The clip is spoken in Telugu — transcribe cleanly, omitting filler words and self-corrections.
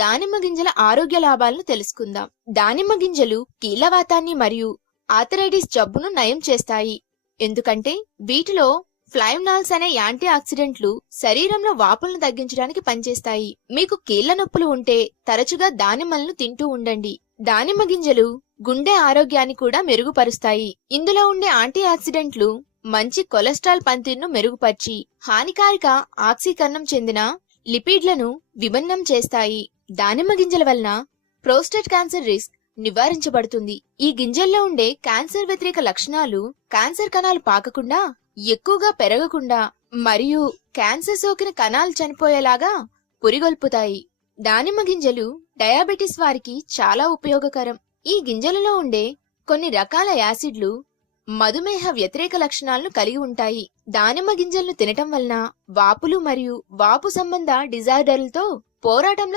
దానిమ్మ గింజల ఆరోగ్య లాభాలను తెలుసుకుందాం. దానిమ్మ గింజలు కీళ్లవాతాన్ని మరియు ఆర్థరైటిస్ జబ్బును నయం చేస్తాయి. ఎందుకంటే వీటిలో ఫ్లైవనాల్స్ అనే యాంటీ ఆక్సిడెంట్లు శరీరంలో వాపులను తగ్గించడానికి పనిచేస్తాయి. మీకు కీళ్ల నొప్పులు ఉంటే తరచుగా దానిమ్మలను తింటూ ఉండండి. దానిమ్మ గింజలు గుండె ఆరోగ్యాన్ని కూడా మెరుగుపరుస్తాయి. ఇందులో ఉండే యాంటీ ఆక్సిడెంట్లు మంచి కొలెస్ట్రాల్ పనితీరును మెరుగుపరిచి హానికారక ఆక్సీకరణం చెందిన లిపిడ్లను విభిన్నం చేస్తాయి. దానిమ్మ గింజల వలన ప్రోస్టేట్ క్యాన్సర్ రిస్క్ నివారించబడుతుంది. ఈ గింజల్లో ఉండే క్యాన్సర్ వ్యతిరేక లక్షణాలు క్యాన్సర్ కణాలు పాకకుండా, ఎక్కువగా పెరగకుండా మరియు క్యాన్సర్ సోకిన కణాలు చనిపోయేలాగా పురిగొల్పుతాయి. దానిమ్మ గింజలు డయాబెటిస్ వారికి చాలా ఉపయోగకరం. ఈ గింజలలో ఉండే కొన్ని రకాల యాసిడ్లు మధుమేహ వ్యతిరేక లక్షణాలను కలిగి ఉంటాయి. దానిమ్మ గింజలను తినటం వలన వాపులు మరియు వాపు సంబంధ డిజార్డర్లతో పోరాటంలో